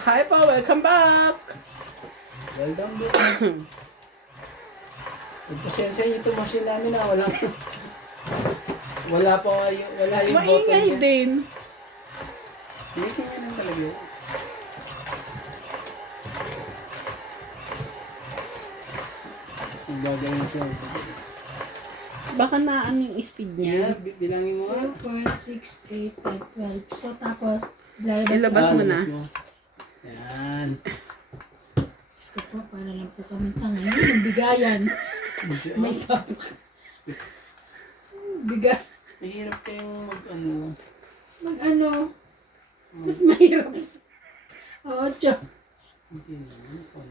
Hi po, welcome back! Well done, bro. Pagpasensya niyo ito, machine namin na walang... wala yung bottle Maingay niya. din. Hindi kanya lang talaga yun. Ang bagay na siya. Baka na ano yung speed Yeah, niya. bilangin mo nga. 4, 6, 8, 12. So, tapos, Ilabas mo na. Yan. Gusto po, para lang po kami tanga. Yung bigayan. May sabak. Bigay. Mahirap kayong mag-ano. Mag-ano. Mas mahirap. Oo, tiyo. Hindi naman.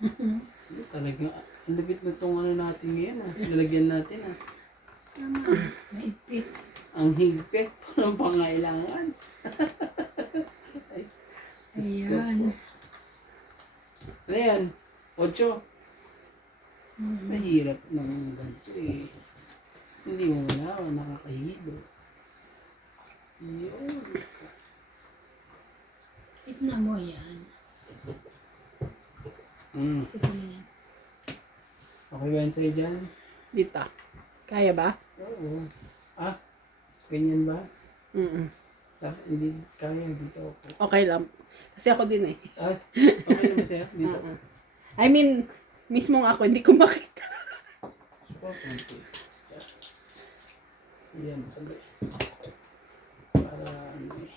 Hindi talaga. Ang lapit na itong ano natin ngayon. Lalagyan natin. Maipit. Ang higpit. Parang pangailangan. Ayan. Ano yan? 8. Sa hirap ng ganito eh. Hindi mo wala, nakakahilo. Yun. Itna mo yan. Ito na yan. Okay ba yan sa'yo dyan? Dito. Kaya ba? Oo. Ah, ganyan ba? Mm-mm. Hindi kaya dito ako. Okay lang. Kasi ako din eh. Ah, okay naman sa'yo? Dito. Mm-mm. I mean, mismong ako, hindi ko makita. Support konti. Yan, pala. Para ano eh.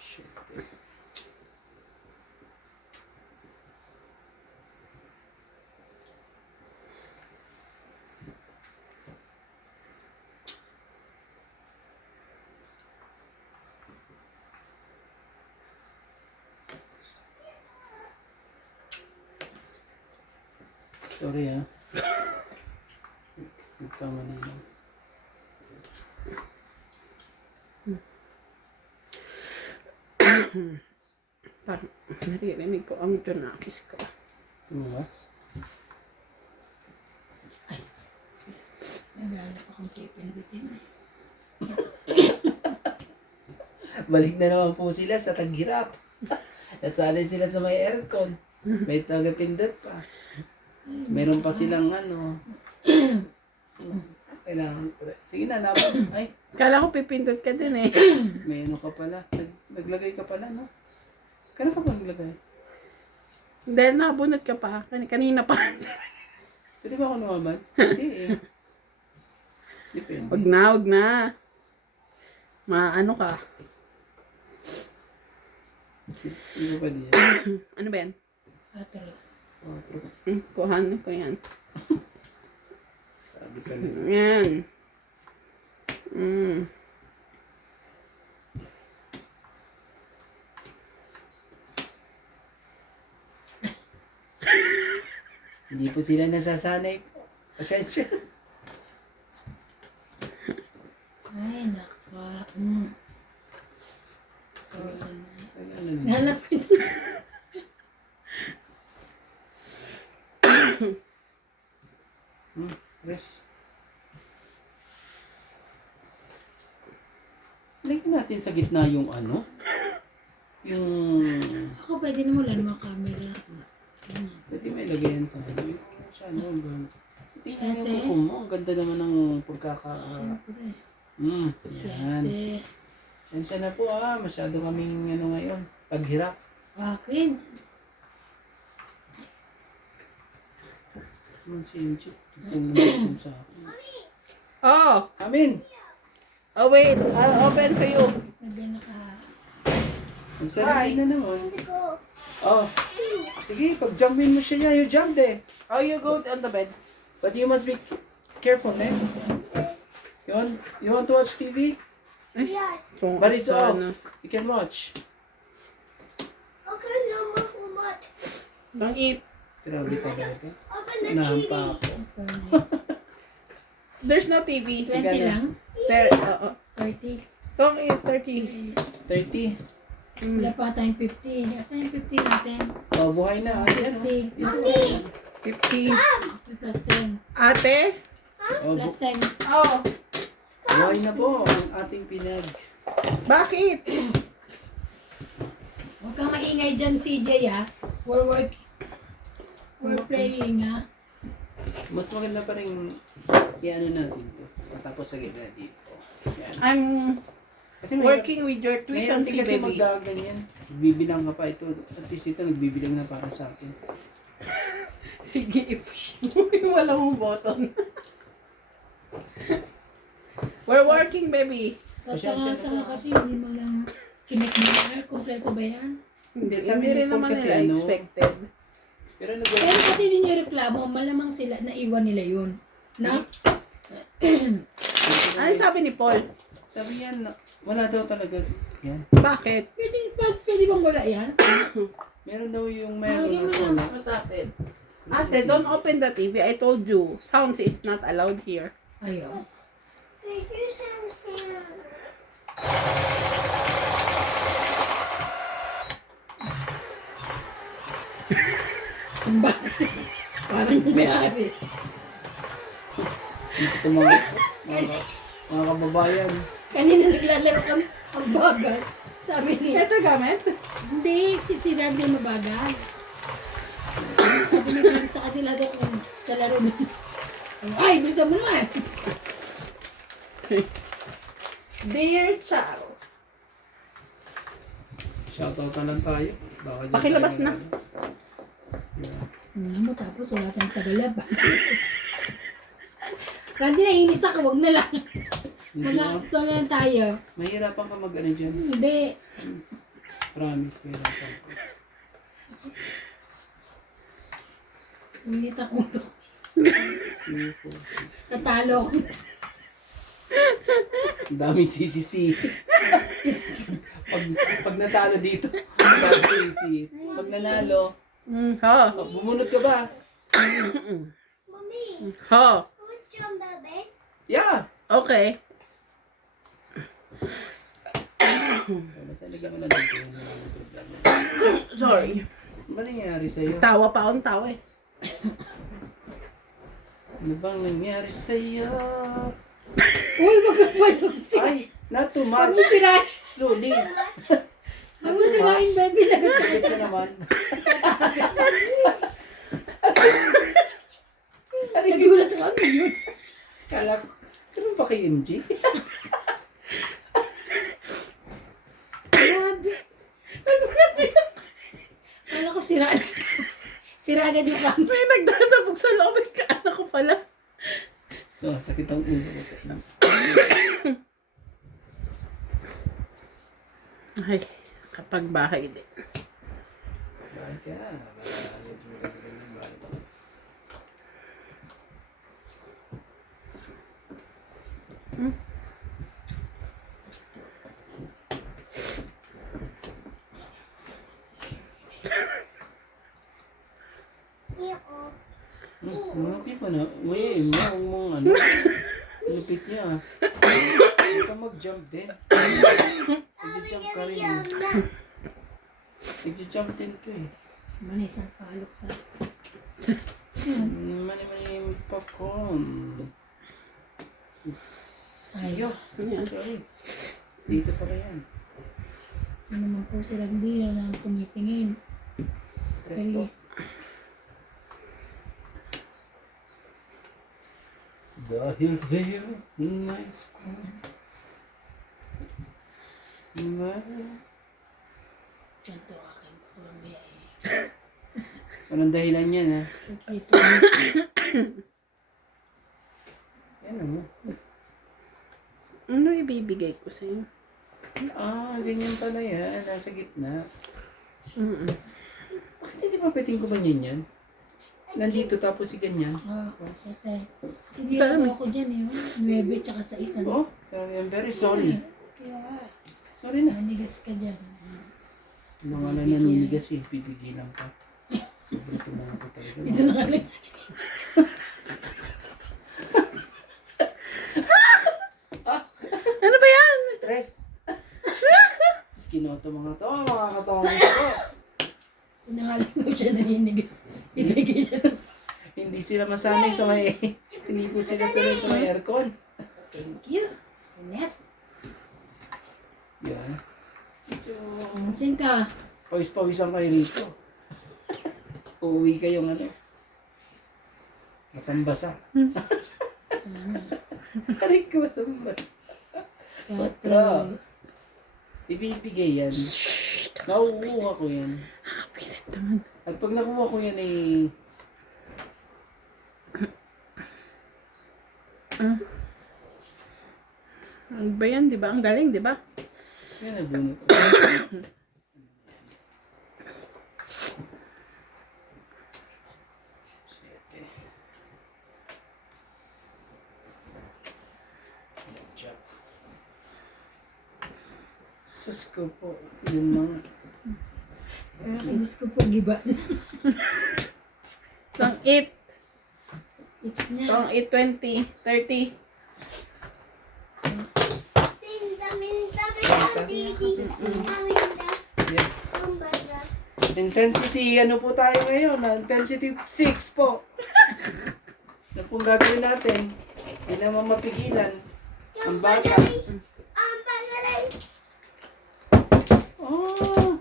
Shit. Sorry ah. Nagkamali lang. Parang naririnig ko ang tunakis ko. Tumawas. Naghanap akong pipindutin eh. Balik na naman po sila sa taghirap. Nasanay sila sa may aircon. May tagapindot pa. Meron pa silang ano. Kailangan. Sige na, naman. Ay, Kala ko pipindot ka din eh. may ano ka pala. Naglagay ka pala, no? Kailan ka pa naglagay? Dahil nakabunot ka pa. Kanina pa. Pwede ba ako lumabad? Hindi eh. Depende. Wag na, wag na. Maano ka. Hindi ko pa diyan. Ano ba yan? Atro. Oh, true. Kuhan ko yan. Sabi ka na. Yan. Hindi po sila nasasanay. Pasensya. Ay, naka. Frozen na. Ano na? Nahanap ko ito. Rest. Lagyan natin sa gitna yung ano? Yung... Ako pwede na wala namang camera. Ayan. Pwede may lagayan sa ano? Sa ano? Tingnan yung Pwede. kuko mo. Ang ganda naman ng pagkaka... Siyempre. Yan. Pwede. Sensya na po ah. Masyado kaming ano ngayon. Taghirap. Akin. Naman si Enchi. Tumulong sa akin. Oh! Amin! Oh wait, I'll open for you. Nabi naka. Ang sarap na naman. Oh. Sige, pag-jumpin mo siya you jump eh. Oh, you go on the bed. But you must be careful, eh? You want to watch TV? Kung But it's off. ano. You can watch. Don't eat. Grabe ka talaga. Unahan pa ako. There's no TV. 20 lang? There, 30. Don't eat turkey. 30. Wala pa tayong 50. Asan yung 50 natin? Oh, buhay na. Ayan, oh. 50. Ito. Plus 10. 50. Plus 10. Ate? Oh, Plus 10. Oh. buhay na po ang ating pinag. Bakit? Huwag kang maingay dyan, CJ, ha? We're playing, ha? Mas maganda pa rin i-ano natin ito. Tapos sa gitna dito. Yan. I'm Kasi working with your tuition tuition fee, kasi baby. magdaganyan. Bibilang ka pa ito. At least ito nagbibilang na para sa akin. Sige, i-push mo. Wala mong button. We're working, baby. Pasensya na Tanga po. kasi hindi mo lang kinik mo. Kompleto ba yan? Hindi, Sabi hindi ni rin Paul naman kasi nila ano, expected. Pero Pero kasi din yung reklamo, malamang sila, naiwan nila yun. Na? Ano sabi ni Paul? sabi yan, wala daw talaga. Yan. Bakit? Pwede bang wala yan? Meron daw yung meron Malagyan at mo wala. What happened? Ate, don't open the TV. I told you, sounds is not allowed here. Ayaw. Bakit? Parang may-ari. Ito mga kababayan. Kanina naglalaro kami, ang bagal. Sabi niya, Ito gamit? hindi, si Randy mabagal. Sabi niya sa kanila daw kung sa laro mo. Ay, bisa mo naman. Dear Charo. Shoutout na lang tayo. Baka dyan Pakilabas tayo na. Yeah. Mo tapos wala tayong tagalabas. Randy, naiinis ako, wag na lang. Hindi na. Ito na lang tayo. Mahirapan ka mag-ano dyan. Hindi. Promise, mahirapan ka. Ulit ang ulo. 2, 4, 6. Tatalo ko. Ang daming CCC. pag natalo dito, ang daming CCC. Pag nanalo, Ho. bumunot ka ba? Mommy, Ho. what's your baby? Yeah! Okay. Basta lagyan mo lang dito. Sorry. Ano nangyari sa'yo? Tawa pa akong tawa eh. Ano bang nangyari sa'yo? Uy, wag mo sirain. Ay, not too Wag much. mo sirain. Slowly. Wag mo sirain, baby. Lagot ka Bakit ka naman? Nagulat sa kami yun. Kala ko, ganun ba kay MJ? Grabe. Kala ko siraan. Sira agad yung kami. May nagdadabog sa loob. Anak ko pala. Oh, sakit ang ulo ko sa inyo. Ay, kapag bahay din. Bakit ka? Malapit pa na. Uy, huwag mong ano. Lupit niya. Huwag ka mag-jump din. Nag-jump ka rin. Nag-jump din ko eh. Mani, isang palok sa... Mani-mani yung popcorn. Ayo. Sorry. Dito pala yan. Ano naman po si Randy na tumitingin. Presto. Dahil sa'yo, nice ko. Yan to akin. Baka mamaya eh. Walang dahilan yan ha. Ito. Yan o. Ano ibibigay ko sa'yo? Ah, ganyan pala yan. Nasa gitna. Mm-mm. Bakit hindi pa pwedeng kumanyan yan? Nandito tapos si ganyan. Ah, ito. Sinira ko ako dyan eh. 9 tsaka sa isa. Oh, I'm very sorry. Kaya, Sorry na. manigas ka dyan. Mga na naninigas eh, pipigilan ka. Sobrang tumama ko talaga. Ito na nga lang. Ano ba yan? Rest. kinoto mga to, mga katawang ko. Pinangalan mo siya naninigas. Ibigay na. Hindi sila masanay sa may, hindi po sila sanay sa may aircon. Thank you. Annette. Yan. Medyo, Pansin ka. pawis-pawisan kayo rito. Uuwi kayong ano. Masambasa. Aray ko, masambasa. Patro. Ibibigay yan. Makukuha ko yan. Visit naman. At pag nakuha ko yan eh, Ano ba yan, di ba? Ang galing, di ba? yan nabunot. Sete. Jack. Sus ko po. Yun mga. Diyos ko po, giba. Pang 8, It's niya. pang 8, 20, 30. Yeah. Intensity, ano po tayo ngayon? Intensity 6 po. Ano pong gagawin natin? Hindi naman mapigilan. Ang bata. Oh,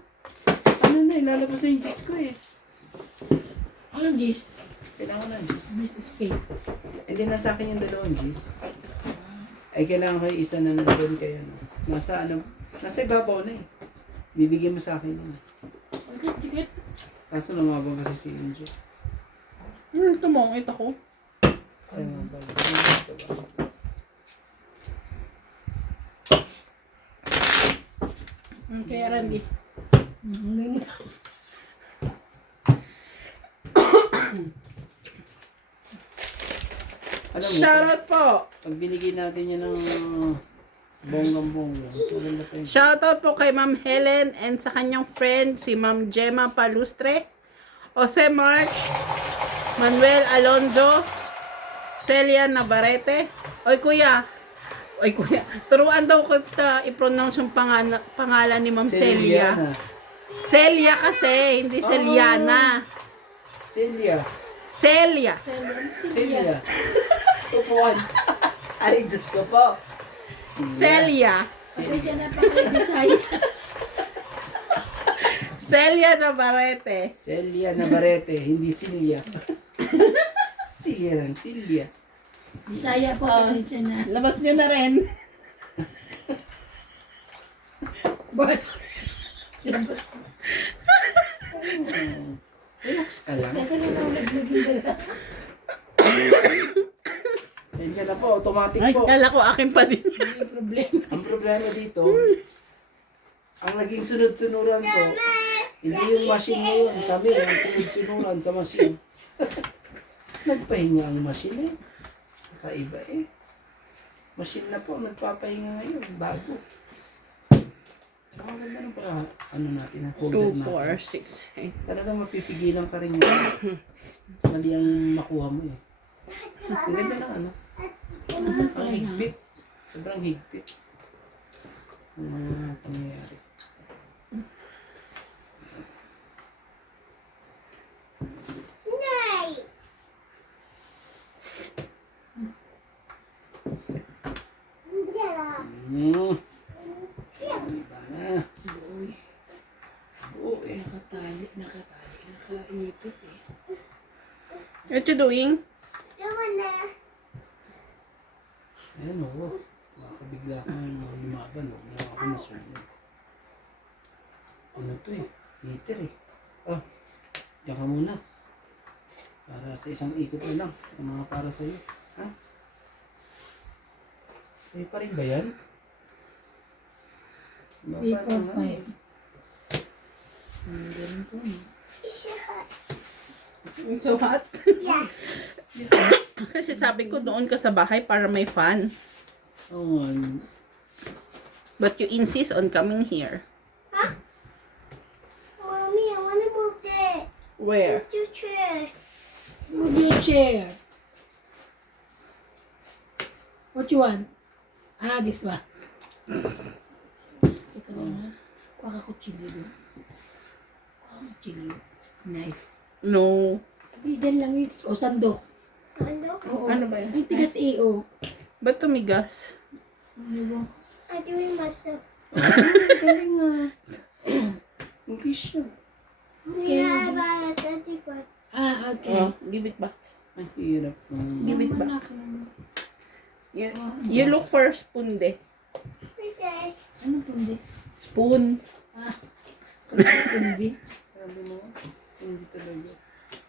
ano na, ilalabas na yung juice ko eh. Ano this? Kailangan ng juice. This is fake. Hindi na sa akin yung dalawang juice. Ay, kailangan ko yung isa na nandun kaya no. Nasa ano, nasa ibabaw na eh. Bibigyan mo sa akin yun. Bakit, tikit? Kaso lumabang kasi si Injo. Ito mo, ito ko. Ay, mabang. Okay, Randy. May mo. Alam mo, Shoutout po. pag binigay natin yan ng bonggang-bongga, maganda pa yun. Shoutout po kay Ma'am Helen and sa kanyang friend, si Ma'am Gemma Palustre, Jose March, Manuel Alonzo, Celia Navarrete. Oy kuya, turuan daw ko i-pronounce yung pangalan ni Ma'am Celia. Celiana. Celia kasi, hindi Celiana. Celia. Celia. Celia. Tupuan. Aling Diyos ko po. Celia. Kasi siya na pa kayo Bisaya. Celia Navarrete. Celia Navarrete, hindi Celia. Celia lang, Celia. Bisaya po kasi siya na. Labas niyo na rin. But, labas. Relax ka lang. Teka lang ako nagiging ganda. Sensya na po, automatic Ay, po. kala ko akin pa din. May problema. Ang problema dito, ang naging sunod-sunuran ko, hindi yung machine ngayon. Kami ang sunod-sunuran sa machine. Nagpahinga ang machine eh. Kakaiba eh. Machine na po, nagpapahinga ngayon. Bago. Ang ganda ng para, ano natin, ang folder 2, natin. 4, 6, 8. Talagang mapipigilan ka rin yun. Mali ang makuha mo eh. Ang ganda ng ano. Ang higpit. Sobrang higpit. Ang mga pangyayari. Iba na. Oo eh. Nakatali, nakaipit eh. What you doing? Ayan o. Makakabigla ka ng mga lumaban. Huwag na ako masunod. Ano to eh? Heater eh. Oh, diyan ka muna. Para sa isang ikot na lang. Ang mga para sa'yo. Ha? Sa'yo pa rin ba yan? 3, 4, 5. Ganito eh. It's so hot. Kasi sabi ko doon ka sa bahay para may fun. Oo nga. But you insist on coming here. Mommy, I want to move there. Where? To chair. Move your chair. What you want? Ah, this one. Teka lang ha. Baka kutsilyo. Kutsilyo. Knife. No. Diyan lang yun. O, sandok. Ano? Oo. Ano ba yan? Yung tigas EO. Ba't tumigas? Ano ba? I'm doing myself. Galing nga. English yun. Okay. Yeah, about a 35. Ah, okay. Oh, give it back. Ang hirap. Give it back. You, you look for spoon de. Okay. Anong pundi? Spoon. Ah, pundi. Sabi mo, hindi talaga.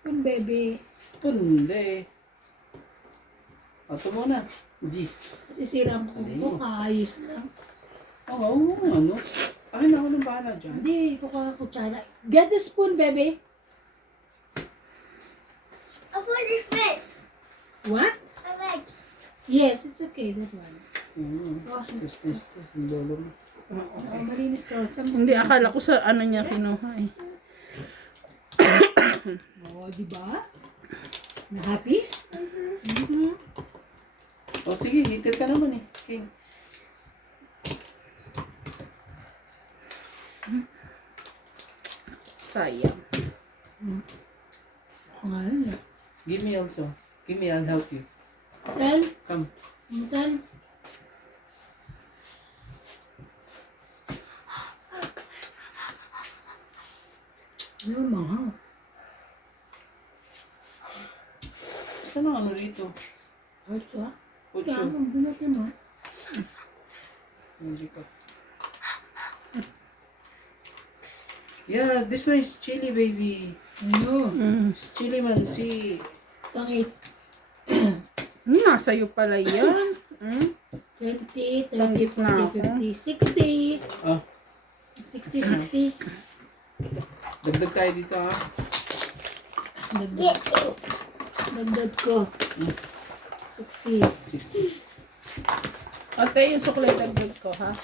Pun, baby. Punde. Ito muna. Gis. Kasi sirang ko. Kaayos lang. Oo, ano? Akin ako ng bahala dyan. Hindi, ko kutsara. Get the spoon, baby. I put it fit. What? I like. Yes, it's okay. That one. Oh, Test. Ang lolo mo. oh, malinis to. Hindi, akala ko sa ano niya kinuha eh. Oh, di ba? Na happy? Mm-hmm. O sige, hitir ka naman eh. Okay. Sayang. Ano? Give me also. Give me, I'll help you. Then, Come. then, ano mahal? Saan ang ano rito? Ocho, ah? Ocho. Kaya mo, bunutin mo. Hindi ka. Yes, this one is chili, baby. Ano? It's chili man, see. Pangit. Nasa iyo pala yan. 20, 30, Pangit na 40, ako. 50, 60. Ah, 60, 60. dagdag tayo dito ha. Dagdag ko. 60. 60. Ate, yung suklay dagdag ko, ha?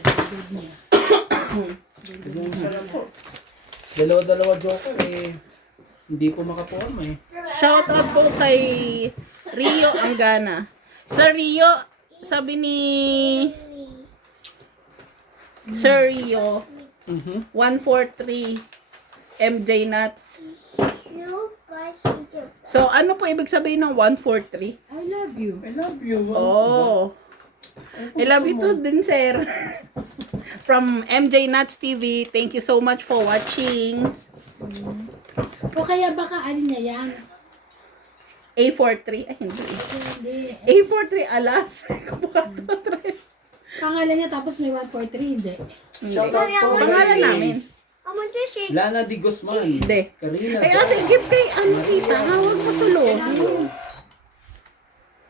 Dagdag niya. Dalawa-dalawa joker eh. Hindi po makaporma eh. Shout out po kay Rio Angana. Sir Rio, sabi ni Sir Rio, 143 MJ Nuts. You guys need to. So, ano po ibig sabihin ng 143? I love you. I love you. Oh. I love you too din, sir. From MJ Nuts TV, thank you so much for watching. O kaya baka ano na yan? A43, ay hindi. Hindi. A43 alas. Pangalan niya tapos may 143, hindi. Shout out po Pangalan kay namin. I want to shake. Lana Di Guzman. Hindi. Karina. Ay, ate, give kay ano kita, ha? Huwag mo sulong.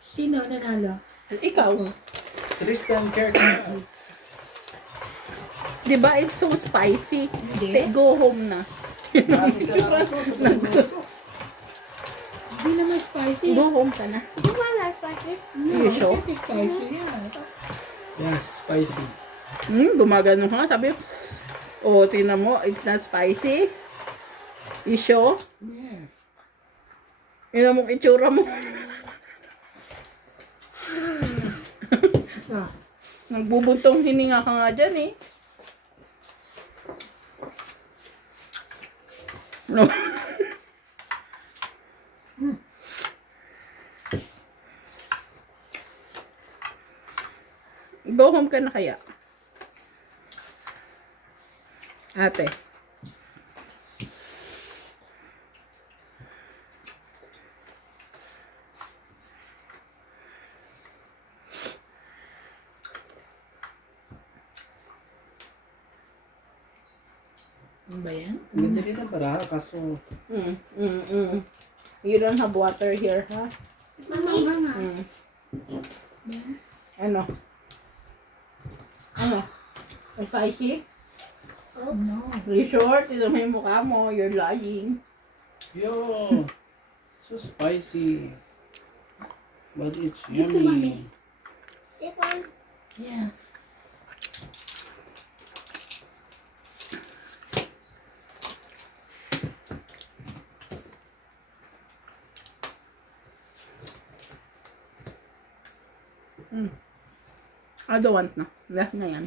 Sino nanalo? Ikaw. Tristan Kerkins. Di ba, it's so spicy. Hindi. Go home na. Maraming salamat po sa pagbuto. Hindi naman spicy. Go home ka na. You want that spicy? No, You sure? hindi spicy yan. Yes, spicy. Gumagano ha. Sabi, oh, tingnan mo, it's not spicy. You sure? Yeah. Tingnan mo itsura mo. So, Nagbubuntong hininga ka nga dyan eh. No. Go home ka na kaya? Ate. ano ba yan? Ang ganda din ang baraha, kaso You don't have water here, ha? Mama, mama. Ano? Ano? Spicy? No. Resort? Tignan mo yung mukha mo. You're lying. yo, so spicy. But it's Ito, mami. yummy. This one. Yeah. I don't want na. Left na yan.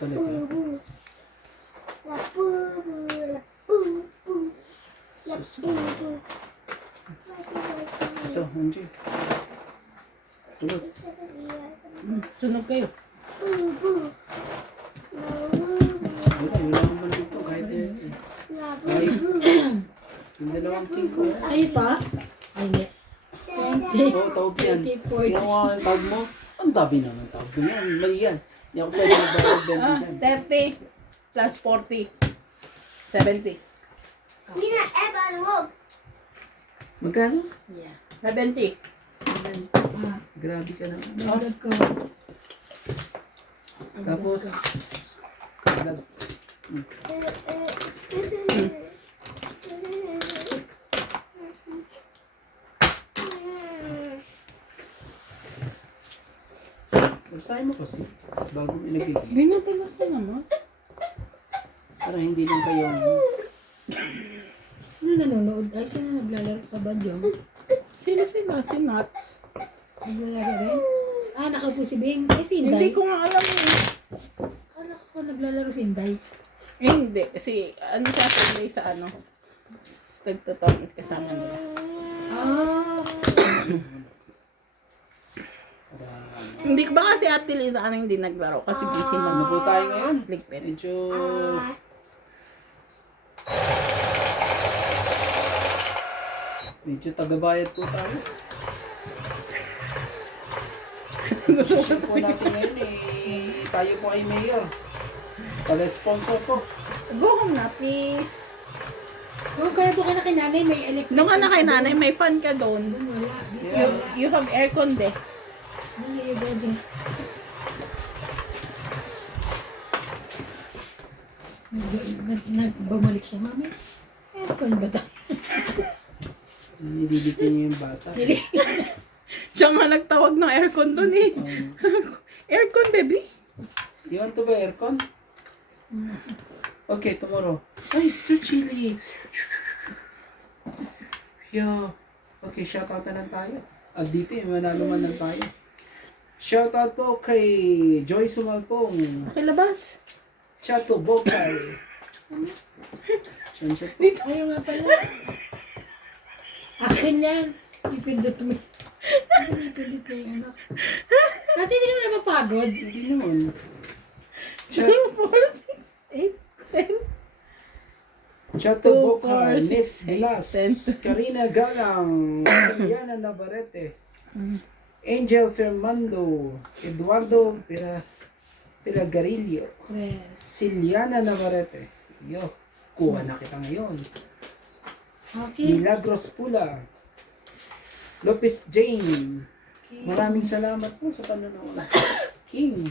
talaga. La boo boo, la boo boo, la boo boo. Ito, Angie. Tulog. Sunog kayo. Boo boo. La boo boo, Wala, wala akong bandit to kahit la Ay, boo boo. yung dalawang king ko. Ay, ito ah. Ay, hindi. 20. Oo, tawag yan. 40. Yung mga tawag mo, ang dami naman tawag mo yan. Mali yan. Hindi ako pwede magbayad 20 dyan. 30 plus 40. 70. Nina, Evan, look. Magkano? Yeah. 70. Ah, Grabe ka naman. nagdag ko. Tapos, basahin mo kasi bago mo ilagay. Binabalas na naman. Para hindi lang kayo Sino nanonood? Ay, sino naglalaro sa badyong? Sila si Nuts. Naglalaro rin? Ah, nakaupo si Bing. Ay, si Hindi Inday. ko nga alam eh. Akala ko naglalaro si Inday. Eh, hindi. Kasi ano siya Sunday sa ano. Nagtotournament kasama nila. Ah. Hindi ba kasi Ate Liza ano hindi naglaro kasi busy Ano po tayo ngayon? mag-ligpit. Medyo tagabayad po tayo. Gusto po natin ngayon eh. Tayo po ay mayor. Pala-sponsor po. Go home na please. Oh, kaya doon ka na kay nanay, may electric. Nung ka na kay nanay, may fan ka doon. Doon wala. You have aircon de. Doon yung body. Bumalik siya, mami. Aircon ba tayo? Nililitin niyo yung bata. Siya nga nagtawag ng aircon doon eh. Aircon baby. You want to buy aircon? Okay, tomorrow. Ay, it's too chilly. Yo. Okay, shoutout na lang tayo. At dito, manalo-man lang tayo. Shoutout po kay Joy Sumalpong. Pakilabas. Chato Bokay. Siyan siya po. Ayaw nga pala. Akin yan. Ipindot mo. Ipindot mo yung anak. Dati hindi ka na mapagod. Hindi naman. 2, 4, 6, 8, 10. Chato 2, Bokay, 4, 6, Nitz 8, Blas, 10. Karina Galang, Siliana Navarrete, Angel Fernando, Eduardo Piragarillo, Yes. Siliana Navarrete. Yo, kuha na kita ngayon. Okay. Milagros Pula, Lopez Jane. Maraming salamat po sa panonood. King.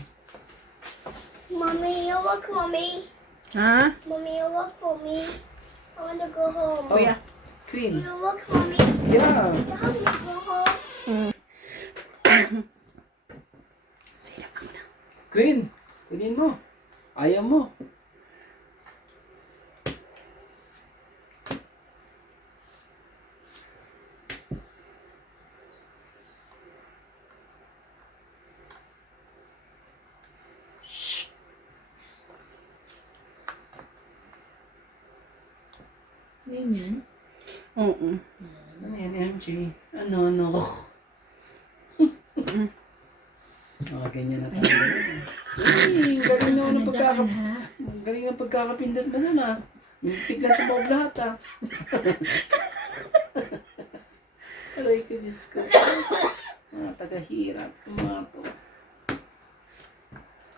Mommy, you look, mommy. Ha? Mommy, you look, mommy. I want to go home. Oh, Kuya. Queen. You look, mommy. Yeah. You have to go home. Sira ako na. Queen. Kunin mo. Ayaw mo. Ngayon yan. Oo. Ano yan, MJ? Ano? Ganyan na tayo. Ay, galing na ng galing ng pagkakapindot mo nun ah. Yung tignan sa bawag lahat ah. Aray ko, Diyos ko. Mga tagahirap. Mga to.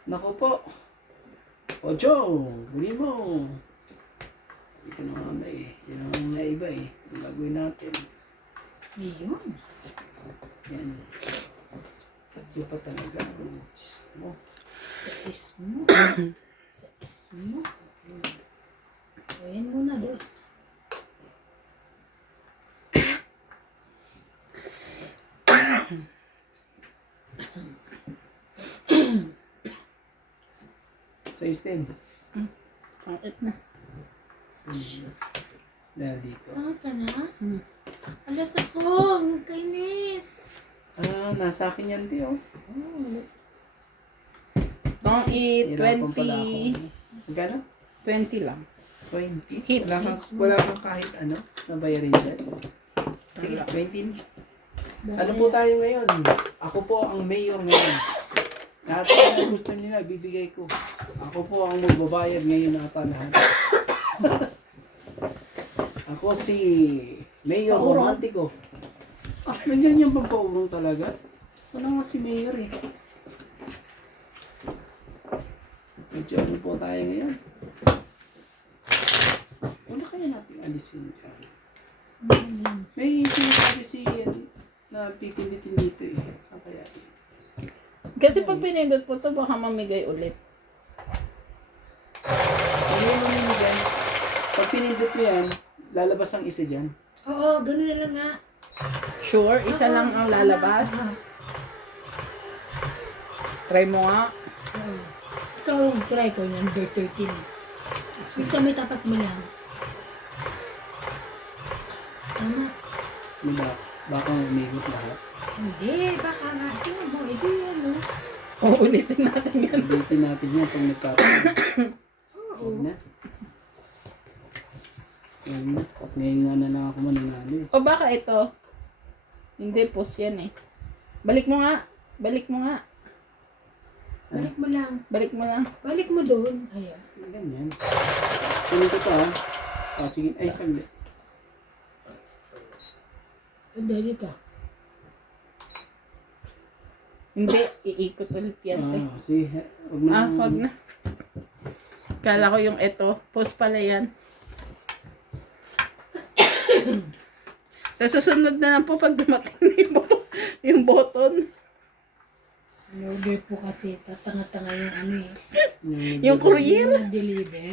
Naku po. Ojo, huli mo. Hindi ko na nga eh. Yan ang naiba eh. Ang gagawin natin. Ayun. Yan. Tatlo pa talaga. Diyos mo. Sa ismo. Sa ismo. Ayan muna, dos. Sa stand. Bakit na? Dahil dito. Tama ka na? Alas ako. Ang kainis. Ah, nasa akin yan, Tio. Oh, alas. Don't eat. Hirapan pala 20. ako. Magkano? 20 lang. 20? Hits. Wala kang kahit ano na bayarin dyan. Sige, 20. Ano po tayo ngayon? Ako po ang mayor ngayon. Lahat na gusto nila, bibigay ko. Ako po ang magbabayad ngayon ata lahat. Ako si Mayor Romantico. Ah, nandiyan yung pampaurong talaga? Wala nga si Mayor eh. Medyo ano po tayo ngayon? Wala kaya natin alisin dyan. May sinasabi si na pipinditin dito eh. Saan kaya? Kasi pag pinindot po to baka mamigay ulit. Ano yung mamimigay? Pag pinindot mo yan, lalabas ang isa dyan. Oo, ganun na lang nga. Sure, isa lang ang lalabas. Try mo nga. Oo. Ikaw, try ko yung number 13. Isa may tapat mo lang. Tama. Diba? Baka umigot lahat. Hindi, baka nga. Tingnan mo, ito yan, no? Uulitin natin yan. Ulitin natin yan pag nagkataon. Huwag na. Huwag na. Ngayon nga na lang ako mananalo eh. O baka ito. Hindi, post yan eh. Balik mo nga. Balik mo nga. Balik mo lang. Balik mo lang. Balik mo doon. Ayan. Ganyan. Kunin ko to ha. Ah, sige. Ay, saglit. Hindi, dito. Hindi, iikot ulit yan. Eh. Ah, sige. Huwag na. Wag na. Kala ko yung ito. Post pala yan. Sa susunod na lang po pag dumating na yung button. Order po kasi, tatanga-tanga yung ano eh. Yung courier. Yung na-deliver.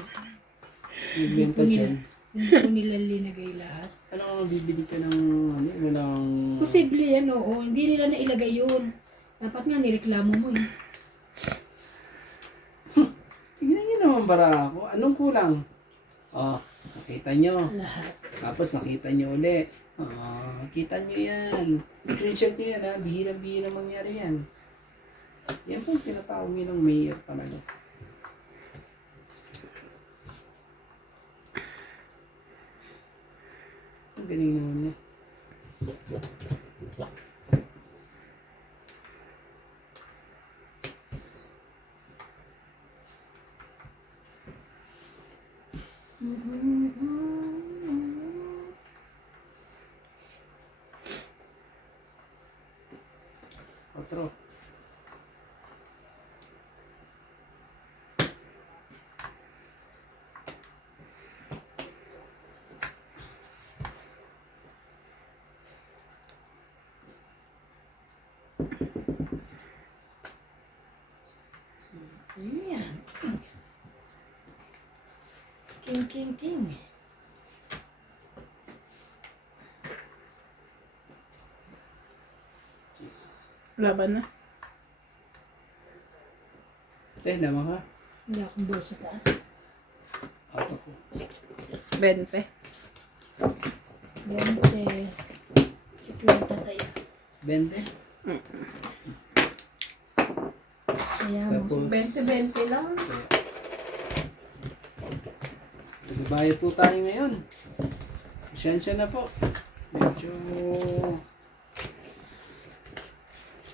Yung benta dyan. Hindi po nila linagay lahat. Ano kung bibili ka ng ano? Walang... Posible yan, oo. Hindi nila nailagay yun. Dapat nga nireklamo mo eh. Tingnan nyo naman bara ako. Anong kulang? Oh, nakita nyo. Lahat. Tapos nakita nyo uli. Ah, kita nyo yan. Screenshot nyo yan ha. Bihirang-bihirang mangyari yan. Yan po ang tinatawag nilang mayor talaga. Ang galing naman niya. Otro. Ayan. King. Jeez. Laban na. Naman ka. Wala akong bowl sa taas. Out ako. 20. Ganti. Secure tayo. 20. Kaya mo. Tapos... 20 lang. Nagbayad po tayo ngayon. Pasensya na po. Medyo...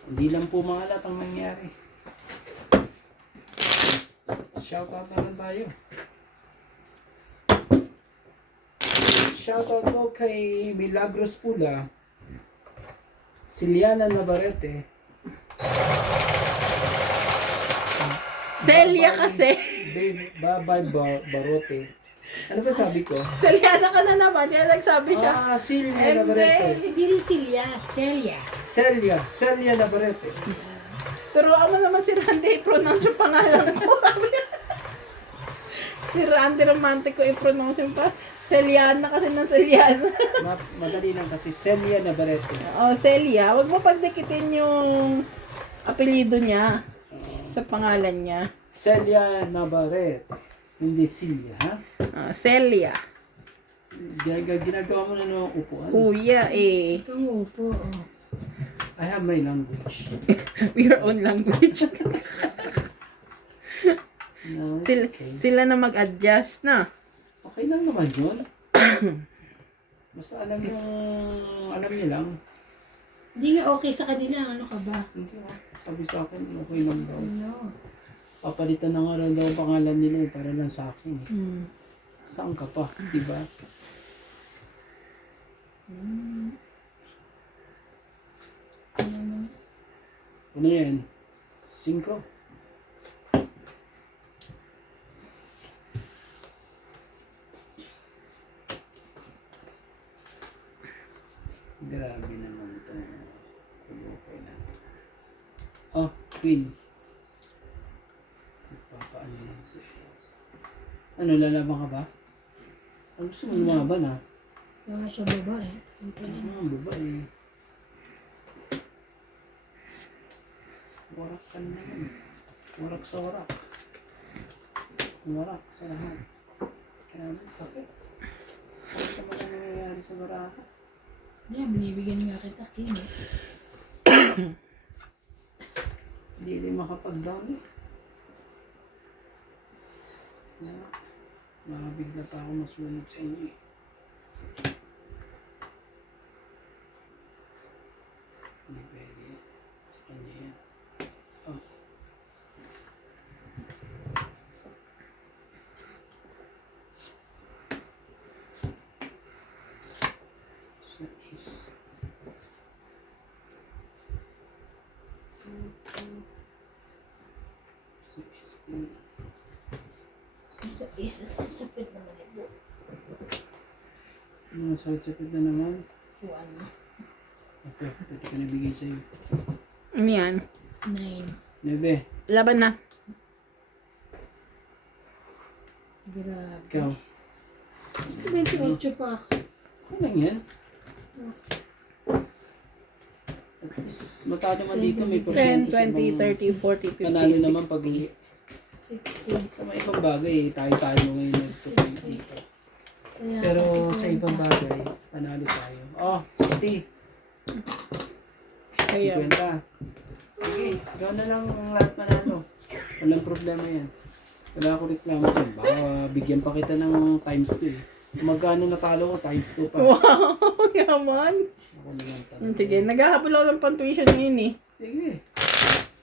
Hindi lang po maalat ang nangyari. Shoutout naman tayo. Shoutout po kay Milagros Pula, Siliana Navarrete, Celia kasi. Babay Barote. Ano ba sabi ko? Celiana ka na naman. Kaya nagsabi siya. Ah, Celia Navarrete. Hindi rin Celia. Celia Navarrete. Turuan mo naman si Randy i-pronounce yung pangalan ko. Si Randy romantic ko i-pronounce yung pa. Celiana kasi ng Celiana. Madali lang kasi Celia Navarrete. Oh, Celia. Huwag mo pagdikitin yung apelido niya sa pangalan niya. Celia Navarrete. Hindi Celia, ha? Celia. Ginagawa mo na ng upuan. Kuya eh. Ang upo. Oh. I have my language. Your own language. No, it's Sila, okay. sila na mag-adjust na. Okay lang naman yun. Basta alam niyo lang. Hindi nga okay sa kanila. Ano ka ba? Hindi ah. Sabi sa akin, okay lang daw. Ano? Papalitan na nga rin daw ang pangalan nila para lang sa akin eh. Hmm. Saan ka pa, diba? Ano yan? 5. Grabe naman ito. Okay na. Oh, Queen. Papaano na ito siya. Ano, lalaban ka ba? Ang gusto mo lumaban ha? Wala siya babae. Babae. Warak ka naman. Warak sa warak. Warak sa lahat. Grabe, sakit. Sakit naman ang nangyayari sa baraha. Yeah, binibigyan nga kita, Kim. Hindi rin makapag-down eh. Makabigla pa ako masunod sa inyo eh. Hindi pwede yan. Sa kanya yan. Oh. Sa is. Sa is din. Sa isa sa sapit naman ito. Ano masakit-sakit na naman? So, ano? Ito, pwede ka nabigay sa'yo. Ano yan? 9. Nebe, Laban na. Grabe. ikaw. 28 pa ako. Ano lang yan? At least, matalo man dito, may 10, porsyento sa 20, mga 30, 40, 50, panalo naman 60. pag uli. 16. Sa mga ibang bagay, tayo ngayon dito. Kaya Pero kasi sa ibang bagay, panalo tayo. Oh, 60. Kaya, 50. Okay, ikaw na lang ang lahat manalo. Walang problema yan. Wala ako reklamo dyan. Baka bigyan pa kita ng times 2 eh. Kung magkano natalo ko, times 2 pa. wow, yaman. Ako naman tanong. Sige, naghahabol ako ng pang-tuition ngayon eh. Sige.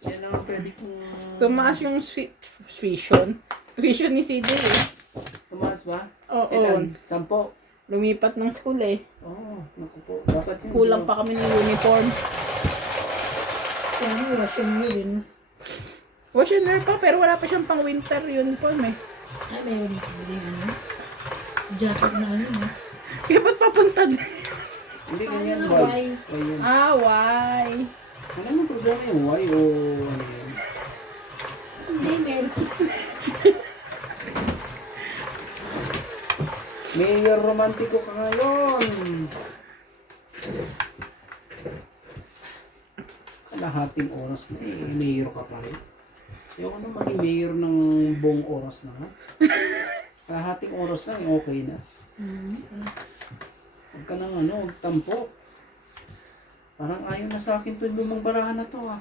Yan ang pwede kong... Tumaas yung tuition ni CJ eh. Tumaas ba? Oo. Ilan? 10? Lumipat ng school eh. Oo, naku po. Dapat yun. Kulang pa kami ng uniform. Kaya nga, wash and wear din. Wash and wear pa, pero wala pa siyang pang winter uniform eh. Ay, mayroon dito din ano. Jacket na ano. No? Kaya ba't papunta doon? Hindi ganyan. Ah, Why? why? Why yun? Ah, why? Ano naman problema yung why o ano yun? Hindi, meron. Mayor romantiko ka ngayon. Kalahating oras na eh. Mayor ka pa rin. Ayoko na maging mayor ng buong oras na ha. Kalahating oras lang eh, okay na. Huwag ka nang huwag tampo. Parang ayaw na sa akin itong lumang barahan na to ha.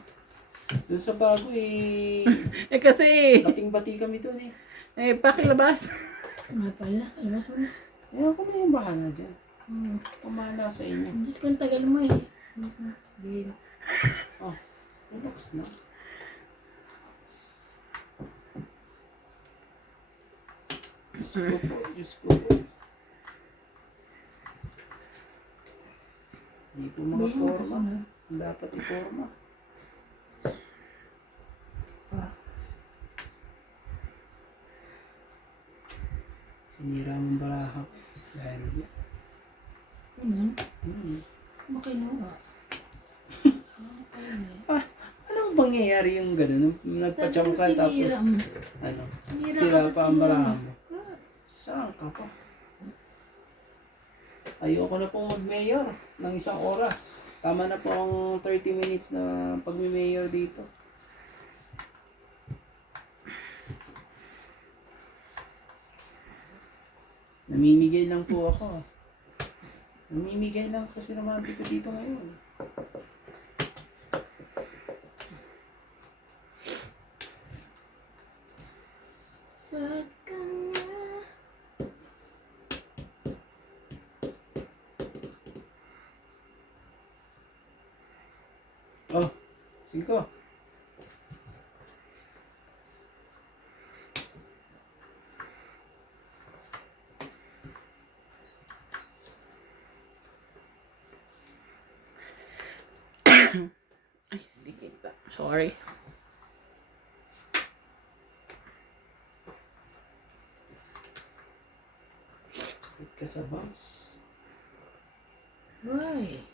Doon sa bago eh, Eh kasi, bating-bati kami doon eh. pakilabas. Nga pala, labas mo na. Eh ako na yung bahala dyan. Pumala sa inyo. Diyos ko, ang tagal mo eh. Game. Oh, relax na. Diyos ko po, Diyos ko po. Hindi po mga Game mo kasi forma. na. Dapat i-forma. Ah. Sinira mong baraha. Dahil, Ano? hmm. Makinuha. Anong pangyayari yung gano'n? Nung nagpa-cham ka tapos, ano, sira pa ang baraha mo. Saan ka pa? Ayoko na pong mag-mayor ng 1 oras. Tama na po ang 30 minutes na pag-mayor dito. Namimigay lang po ako. Namimigay lang kasi romantic ko dito ngayon. Saan ka na? Oh, 5. Ay, hindi kita. Sorry. Sakit ka sa bus. Why?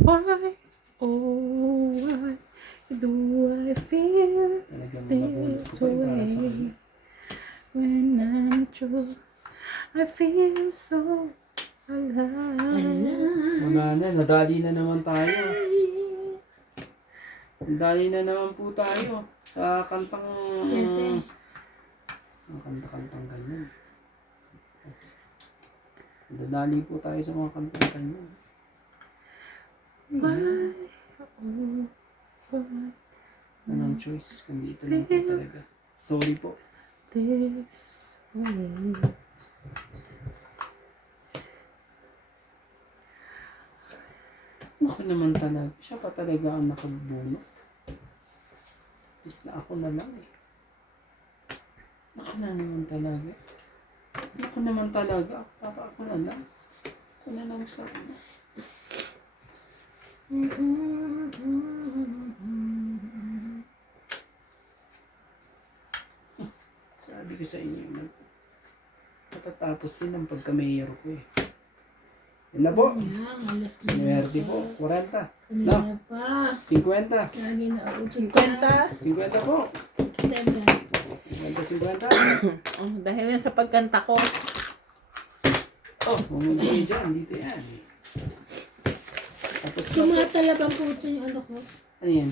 Why, oh, why do I feel Talagang nabunot this ko pa para sa way kanya. when I'm true? I feel so alive. Wala na, nadali na naman tayo. Nadali na naman po tayo sa kantang... Yan, Sa kanta-kantang ganyan. Nadali po tayo sa mga kantang ganyan. Why, oh, why Anong choice? Kundi ito lang po talaga. Sorry po. this way? Ako naman talaga. Siya pa talaga ang nakagbunot. Is na ako na lang eh. Ako na naman talaga. Ako naman talaga. Papa ako na lang. Ako na lang sa ano. Sabi ko sa inyo, matatapos din ang pagka-mayor ko eh. Yan na po. Yan, alas na. Swerte po. 40. Kanina pa. 50. Lagi na utot 50. 50 po. 50. 50. Oh, dahil yan sa pagkanta ko. Oh, pumunta kayo dyan. Dito yan. Tapos na po. Tumatalabang po ito yung ano ko. Ano yan?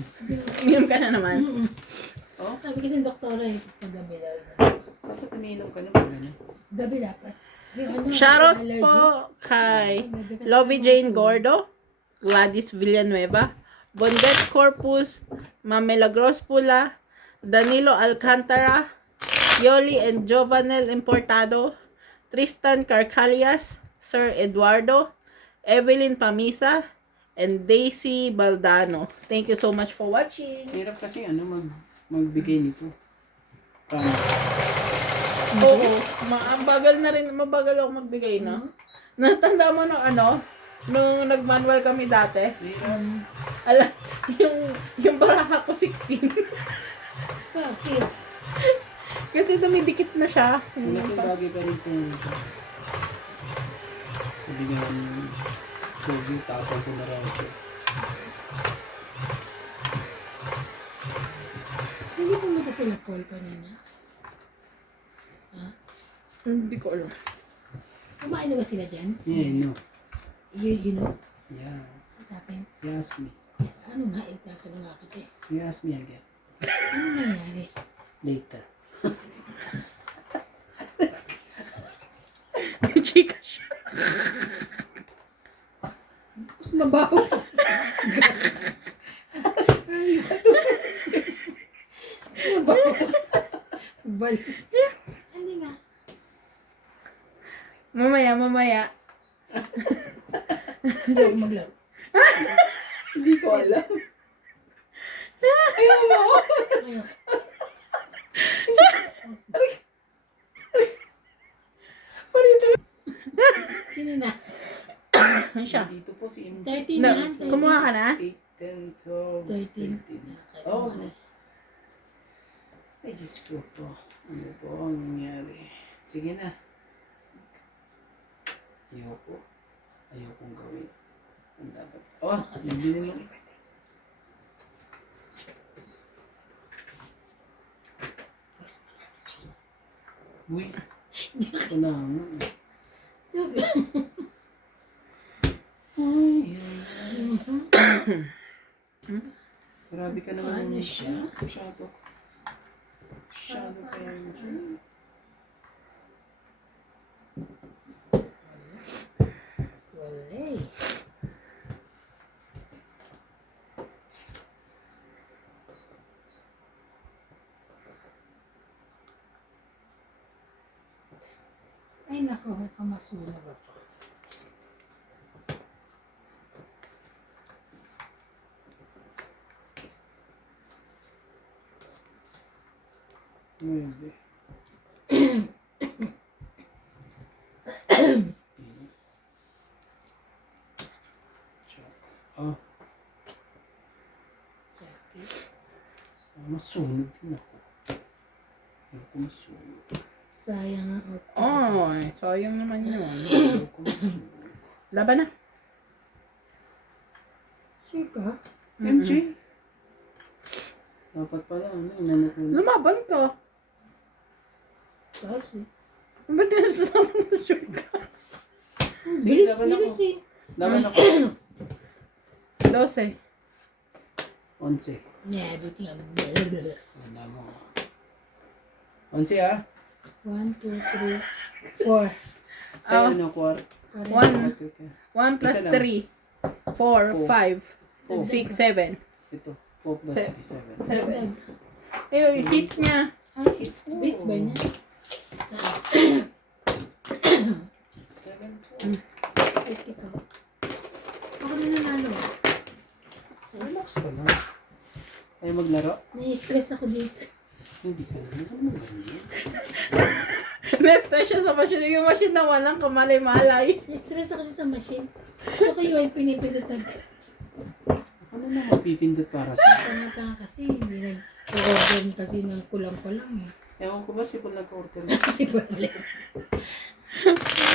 Uminom ka na naman. Oh, Sabi kasi ng doktora eh, paggabi daw. dapat umiinom ka na pag ano. Gabi dapat. Yung ano, Shoutout allergy. po kay Gabi kasi Lovey naman Jane ako. Gordo, Gladys Villanueva, Bondet Corpus, Mamelagros Pula, Danilo Alcantara, Yoli and Jovanel Importado, Tristan Carcalias, Sir Eduardo, Evelyn Pamisa, and Daisy Baldano. Thank you so much for watching. Hirap kasi ano magbigay nito. Paano? Oo, ang bagal na rin, mabagal ako magbigay, no? Natanda mo no ano, nung nag-manual kami dati, Hirap. ala, yung baraha ko 16. Ah, cute. Kasi dumidikit na siya. Malaking bagay pa rin ito. Sabi nga Kobe, tapon ko na raw ito. Hindi ko mo kasi na-call kanina. Ha? Hindi ko alam. Kumain na ba sila dyan? Yeah, no. You know? Yeah. What happened? You ask me. Ano nga, itatanong nga kita eh. You ask me again. Ano nangyari? Later. Chika siya. Mas mabaho. Ay, mas mabaho. Bal. Hindi nga. Mamaya. Hindi ako maglaro. Hindi ko alam. Ayaw mo! Ayaw. Sino na? Ano siya? Dito po si MJ. 13 Na, na. 13. kumuha ka na? 8, 10, 12, 13. 13. Oh, ay Diyos ko po. Ano po ang nangyari? Sige na. Ayoko. Ayokong gawin. Ang dapat. Oh, hindi na lang. Uy. Ito na nga. Ay, grabe ka naman. Ano siya? Masyado. Masyado kaya mo siya. Wala eh. Ay, nako, kamasunog ako. Hindi. Ah, Jackie. masunog din ako. Ayoko masunog. Sayang ang outfit. Ay, sayang naman yun. Ayoko masunog. Laban na. Sure ka? MJ? Dapat pala, inano ko. Lumaban ka. Kasi. Ba't din nasasabi mo sure ka? Sige, Bilis, laban ako. bilis eh. Laban ako. 12. 11. Yeah, buti nga. Wala mo. 11 ah. 1, 2, 3, 4. Sa'yo Ah. na kwar. 1 Okay. 1 plus Isa lang. 3. 4, 5, Four. 6, 7. Ito. 4 plus Se- 3, 7. 7. Ayun, hits niya. Ay, hits ba niya? 7 po. Wait, ikaw. Ako na nanalo. Relax ka na. Tayo maglaro? Nai-stress ako dito. Hindi ka na. Hindi ka naman ganyan. Nesta siya sa machine. Yung machine na walang kamalay-malay. Nai-stress ako dito sa machine. So kayo ay pinipindot na Ano na mapipindot para sa tanga kasi hindi nag-order kasi ng kulang pa lang eh. Ewan ko ba si Paul nagka-order? Kasi problem.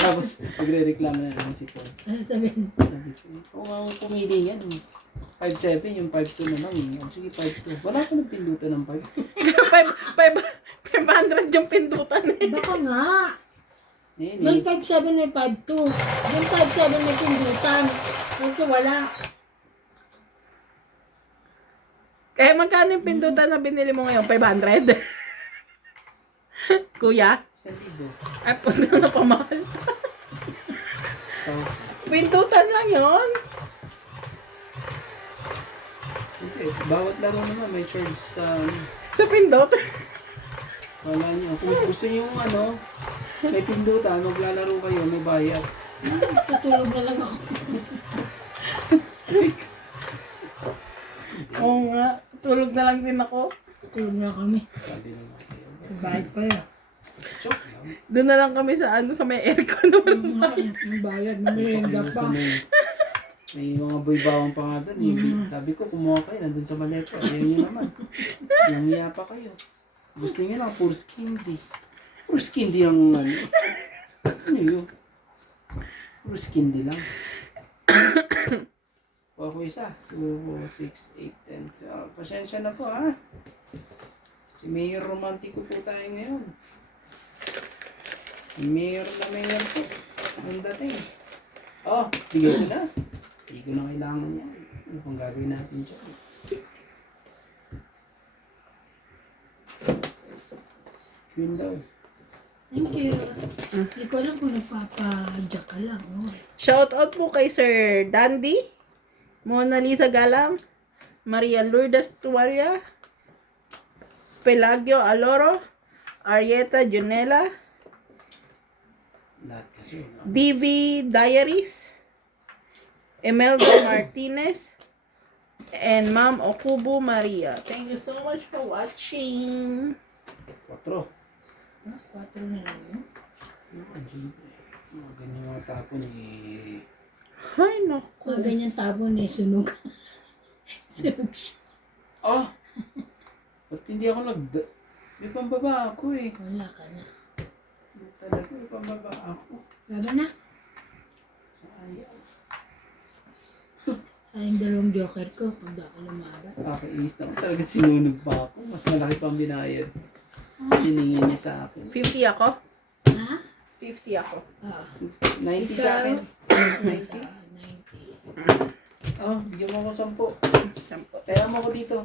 Tapos, pagre-reklamo na naman si Paul. Ano sabihin? Sabi ko, kung ang pumili yan, 5-7, yung 5-2 na lang. Eh. Sige, 5-2. Wala ka nagpindutan ng 5. 500 yung pindutan eh. Baka nga. Eh, May 5-7, may 5-2. Yung 5-7 may pindutan. Kasi wala. Kaya magkano yung pindutan na binili mo ngayon? 500? Kuya? 1,000. Ay, punta na pamahal. 1,000. Pindutan lang yon. Hindi, bawat laro naman may charge sa Sa pindot. wala niyo. Kung gusto niyo ano, may pindutan, maglalaro kayo, may bayad. Tutulog na lang ako. Oo nga. Tulog na lang din ako. Tutulog na kami. Sabi naman kayo. Bayad pa yan. Joke lang. Doon na lang kami sa sa may aircon naman. Ang bayad. Merienda pa. May mga boy bawang pa nga doon. Sabi ko, kumuha kayo, nandun sa maleta. Ayaw nyo naman. Nangiya pa kayo. Gusto nyo lang, puro candy. Puro candy ang ano. Ano yun? Puro candy lang. O ako isa. 2, 6, 8, 10. Pasensya na po ha. Si Mayor Romantico po tayo ngayon. Mayor na mayor po. Ang dating. Oh, bigay ko na. Hindi ko na kailangan yan. Ano pang gagawin natin dyan? Yun daw. Thank you. Hindi ko alam kung nagpapadyak ka lang. Oh. Shout out po kay Sir Dandy, Mona Lisa Galang, Maria Lourdes Tuwalia, Pelagio Aloro, Arieta Junela, Lahat kasi. DV Diaries, Imelda Martinez, and Ma'am Okubo Maria. Thank you so much for watching. 4. Ah, 4 na lang yun. Mga ganyan mga tapon eh. Ay, naku. Kung ganyan tabo na sunog. Sunog siya. Oh! Ba't hindi ako may pambaba ako eh. Wala ka na. Talaga may pambaba ako. Gaba na. Sayang. Sayang dalawang joker ko pag ako lumaban. Kakainis na ako. Talaga sinunog pa ako. Mas malaki pang binayad. Siningin niya sa akin. 50 ako? Ha? 50 ako. Oo. 90 sa akin. 90. 90. Oh, bigyan mo ako 10. 10. Taya mo ako dito.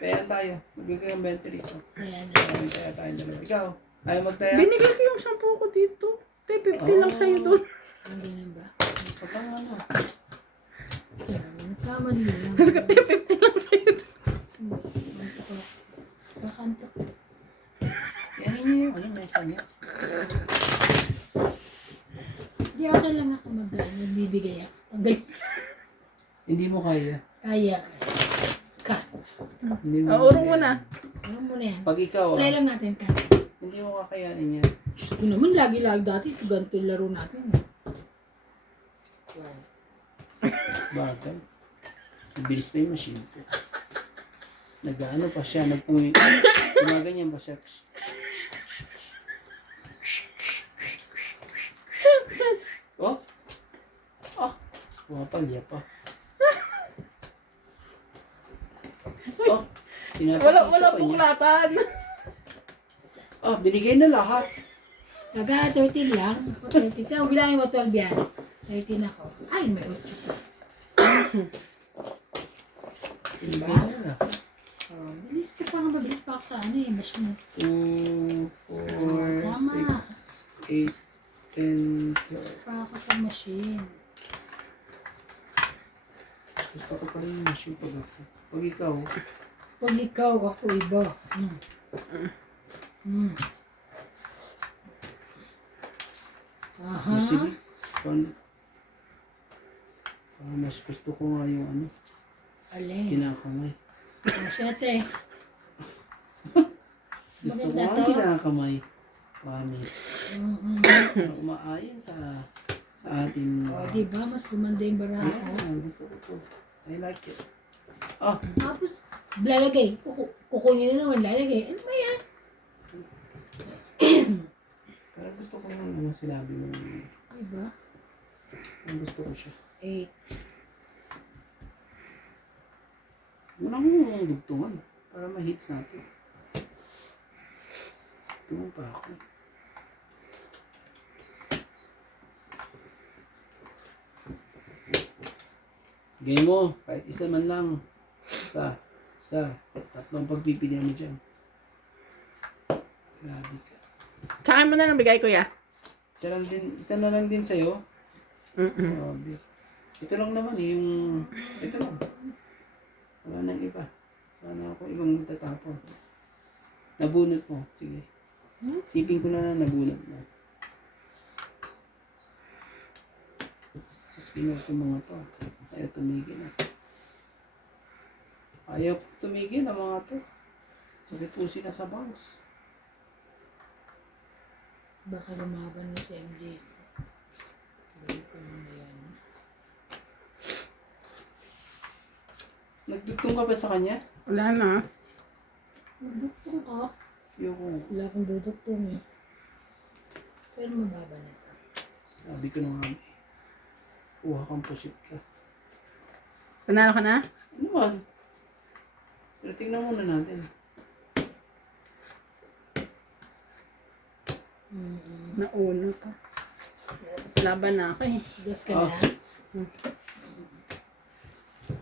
Taya tayo. Magbigay ang 20 rito. Ayan. Taya tayo dalawa. Ikaw, ayaw magtaya? Binigay ko yung 10 ko dito. Te, 50 lang sa'yo doon. Hindi na ba? Pagkang ano. Nagkamali lang. Te, 50 lang sa'yo doon. Kakantok. Yan niyo yung ano, may isa niya. Yaka lang ako nagbibigay ako. Ang galing. Hindi mo kaya. Kaya ka. Hindi mo Urong mo na. Ano mo na yan? Pag ikaw, Try lang natin ka. hindi mo kakayanin yan. Diyos ko naman, lagi-lagi dati. Ito ganito yung laro natin. One. Bagay. Bilis pa yung machine ko. Nag-ano pa siya, gumaganyan pa siya. Oh? Ah! Pumapalya pa. Oh! Wala pa niya. buklatan. Ah, binigay na lahat. Naga, 13 lang. Ako 13. Kaya bilangin mo 12 yan. 13 ako. Ay, may 8 pa. Binigay Diba? na lahat. Oh, bilis ka pa nga mabilis pa ako sa ano eh. Machine. 2, 4, Tama. 6, 8, 10, 12. Pa ako sa machine. Gusto ko pa rin yung machine pag ako. Pag ikaw, Pag ikaw, ako iba. Aha. sige. Mas gusto ko nga yung ano, Alin. kinakamay. Oh, syete. Gusto ko Maganda nga to. kinakamay. Promise. Para umaayon sa atin. O, diba? Mas gumanda yung baraha ko. Yeah, gusto ko to. I like it. Ah, Tapos, lalagay. Kukunin na naman, lalagay. Ano ba yan? pero gusto ko yung ano sinabi mo. Diba? Ang gusto ko siya. 8. Wala ko yung dugtungan para ma-hits natin. Dugtungan pa ako. Game mo, kahit isa man lang. Isa. Tatlong pagpipilian mo dyan. Grabe ka. Tsaka mo na lang bigay, kuya. Isa na lang din sa'yo. Mm-mm. Grabe. Ito lang naman eh, yung... Ito lang. Wala nang iba. Wala na ako ibang tatapon. Nabunot mo. Sige. Sipin ko na nabunot mo. Suspino itong mga to. Ayaw tumigil na. Ayaw tumigil ang mga to. Sakit po sila sa bangs. Baka lumaban mo sa MJ. Balik ko muna yan. Nagdugtong ka ba sa kanya? Wala na. Duduktung ka. Yung Wala akong duduktung eh. Pero mababa na ito. sabi ko na nga eh. Kuha kang pusit ka. Panalo ka na? Ano man? Pero tingnan muna natin. Nauna ka. Laban na ako eh. Gas ka Oh. na.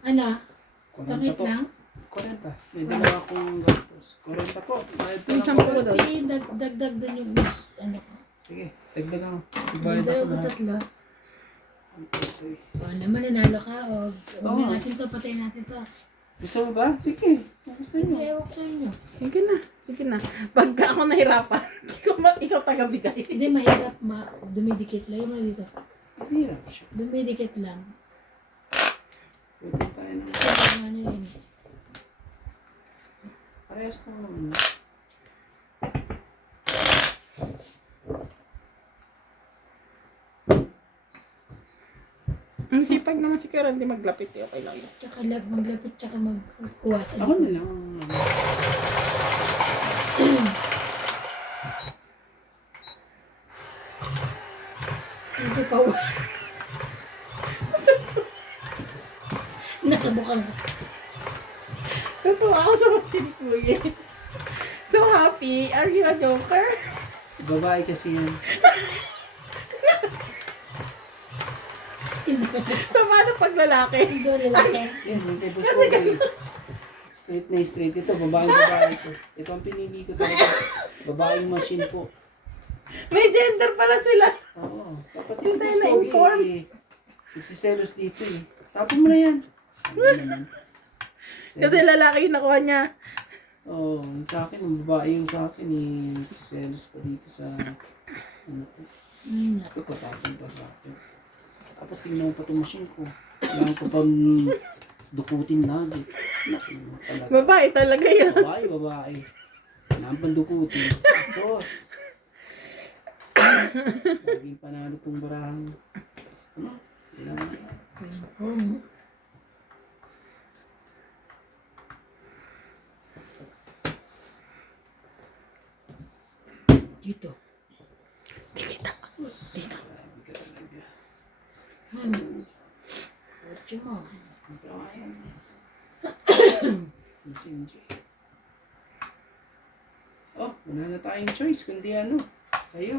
Ano? 40 Takit po. lang? 40. May dalawa akong gastos. 40 po. Bayad ko Yung lang 10 po. daw. Pili, dagdag din yung ano ko. Sige, dagdagan. Bayad Dagdag ako ko lahat. tatlo. Okay. O, naman nanalo ka. O, Oo. umin natin to, patay natin to. Gusto mo ba? Sige. Kung gusto Hindi, nyo. ewan ko sa inyo. Sige na. Sige na. Pagka ako nahirapan, ikaw taga-bigay. Hindi, mahirap. Dumidikit lang. Yung mga dito. Mahirap siya. Dumidikit lang. Pwede tayo naman. Kaya ano yun. Parehas na naman. Ang sipag naman si Karen, di maglapit eh. Okay lang yun. Tsaka maglapit, tsaka magkuha sa Ako na lang. Ito pa. Nakabukang ka. Totoo ako sa mga ni Kuya. So happy. Are you a joker? Babae kasi yan. Hindi So paano pag lalaki? Hindi lalaki. Yan, yung kay Boss Pogi. Straight na straight. Ito, babae ko. Ito ang pinili ko talaga. Babaeng machine po. May gender pala sila. Oo. Dapat Hindi si tayo Boss na-inform. Pogi. Nagsiselos dito eh. Tapon mo na yan. Ano naman? Kasi lalaki yung nakuha niya. Oo, sa akin, ang babae yung sa akin eh. Nagsiselos pa dito sa... Ano ko. Ito patapon pa sa akin. Tapos tingnan mo pa itong machine ko. Kailangan ko pang dukutin lagi. Naku, talaga. Babae talaga yan. Babae, babae. Kailangan pang dukutin. Sos. Laging panalo itong barahang. Ano? Kailangan na yan. Dito. Grabe ka talaga. Atyo mo. Brian. Miss MJ. Oh, wala na tayong choice kundi ano, sa'yo.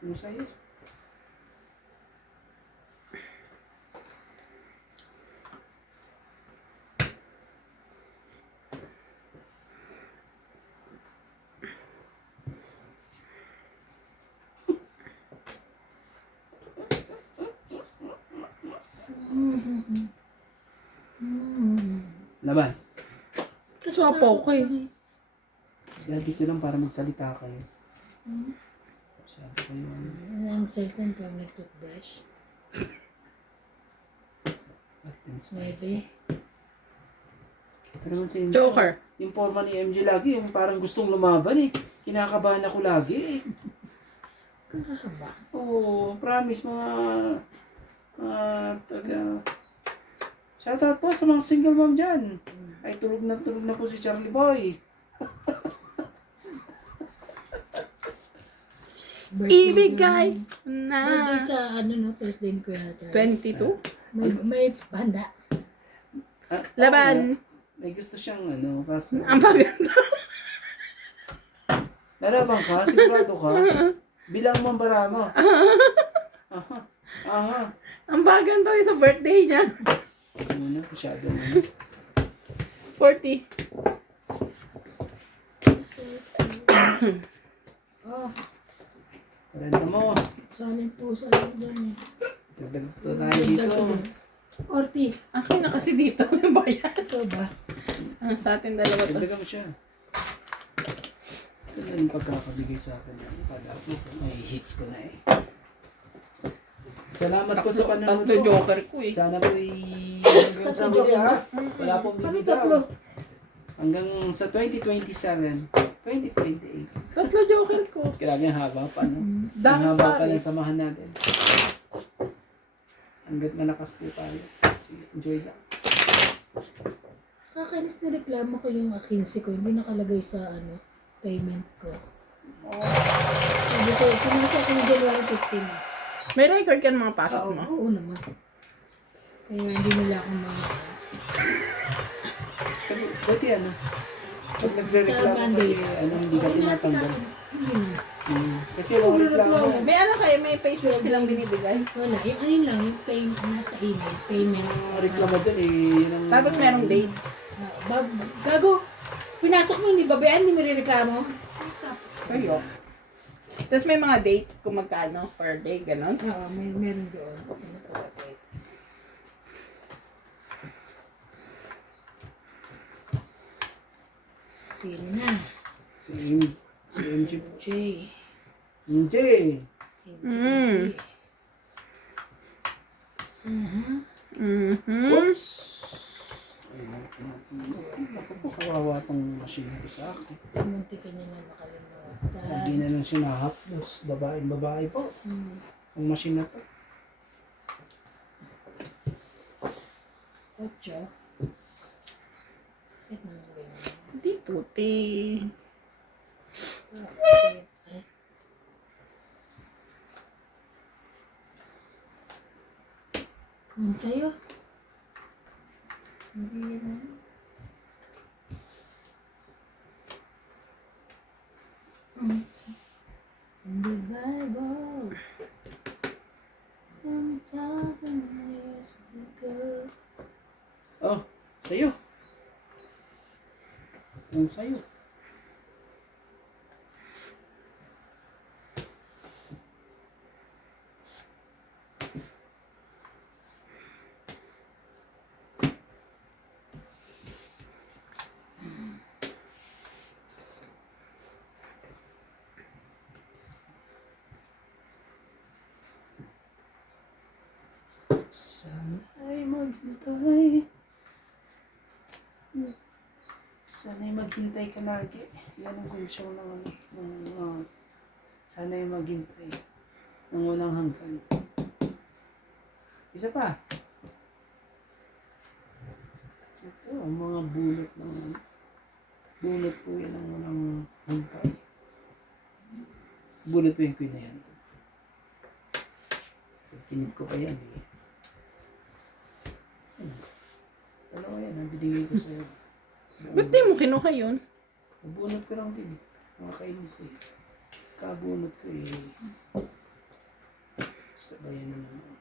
Ano sa'yo? Laban. Sopo ko eh. Kaya dito lang para magsalita kayo. Sabi ko yung Ang cellphone ko, may toothbrush. Latin spice. Maybe. Pero naman si MJ, Joker. yung forma ni MJ lagi, yung parang gustong lumaban eh. Kinakabahan ako lagi eh. Kakakaba. Oo, promise mga taga... Shoutout po sa mga single mom dyan. Ay, tulog na po si Charlie Boy. Ibigay Birthday na. sa ano no, Thursday ko yata. 22? May handa. Ah, Laban. may gusto siyang ano, kaso... Ang maganda. Lalaban ka? Sigurado ka? Bilang mo ang bara mo. Aha. Aha. Ang bagan daw yung sa birthday niya. Muna, masyado muna. 40. Oh, Parenta mo. salin po sa loob dyan eh. Dagdag to tayo dito. Orti. Akin na kasi dito yung bayan. Ito ba? Sa atin dalawa to. Dagdagan mo siya. Ito na yung pagkakabigay sa akin. Kala ko, may hits ko na eh. Salamat po sa panonood Tatlo ko. joker ko eh. Sana po hanggang sa muli ha. Wala pong Kami bibitaw. tatlo. Hanggang sa 2027, 2028. Tatlo joker ko. Grabe ang haba pa, no? Ang Dami haba pa ng pares. samahan natin. Hanggat malakas po tayo. Sige, enjoy lang. Kakainis na reklamo ko yung 15 ko. Hindi nakalagay sa ano payment ko. Sabi ko, kumasa ako ng January 15. May record ka ng mga pasok mo? Oo naman. Kaya hindi nila ako mga... Pero, buti ano? Pag nagre-reklamo Sa Monday. ka, ano, hindi ka tinatanggal. Hindi na. Kasi walang reklamo. May ano kayo, may Facebook silang binibigay. Wala. Yung ano lang, yung payment nasa email. Payment. Ang reklamo dun eh, yun ang... Tapos merong date. Gago. Pinasok mo, hindi ba ba yan? Hindi mo rireklamo? Kayo. Tapos may mga date kung magkano per day, gano'n. Oo, meron doon. Sino na? Si MJ. J. MJ! Mm. Mhm. Oops! Naku po, kawawa tong machine ko sa akin. Munti ka niya na makalimutan. Hindi na lang siya nahaplos. Babae po. Ang machine na to. 8. Bakit naman ganyan? Hindi tuti. Bakit? Ay. Sa'yo? Hindi na. In the Bible, 1,000 years to go. Oh, sa'yo. Sa'yo. maghintay. Sana'y maghintay ka lagi. Yan ang konsyon ng sana'y maghintay ng walang hanggan. Isa pa. Ito, ang mga bunot ng bunot po yan ang walang hanggan. Bunot po yung queen na yan. Tinip ko pa yan eh. Ano yan, ang binigay ko sa'yo. Ba't di mo kinuha yun? Nabunot ko lang din. Nakakainis eh. Kabunot ko eh. Sabayan na naman.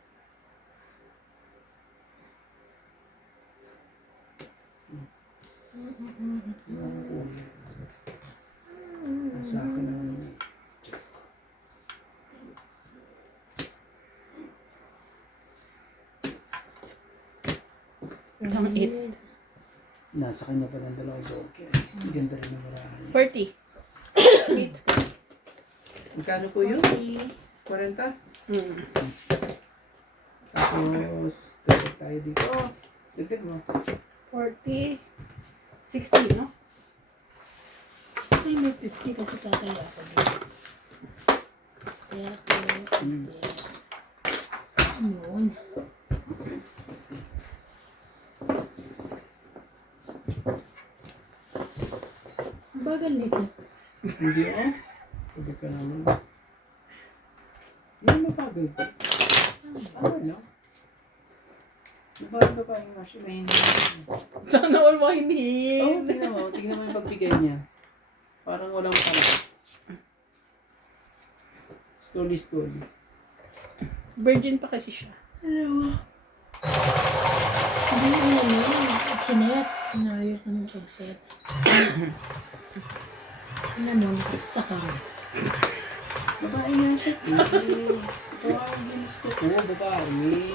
Nasa akin naman eh. Ang it. Nasa kanya pa ng dalawang joker. Ganda rin ang marahan. 40. Beats ka. Magkano po yun? 40? Hmm. Tapos, dapat tayo dito. Dagdag mo. 40. 60, no? Ay, may 50 kasi tatay ako dito. Kaya ako, yes. Yun. Ang bagal nito. Hindi oh. Sabi ka naman. Hindi mapagal pa. Ano lang? Nabagal pa yung machine. Mahina. Sana all Oo, wine. tingnan mo. Tingnan mo yung pagbigay niya. Parang walang pala. Slowly. Virgin pa kasi siya. Hindi mo naman. Sinet. Naayos naman pag-set. Ano mo, isa ka mo. Babae nga siya. Ito ang ginusto ko. Babae.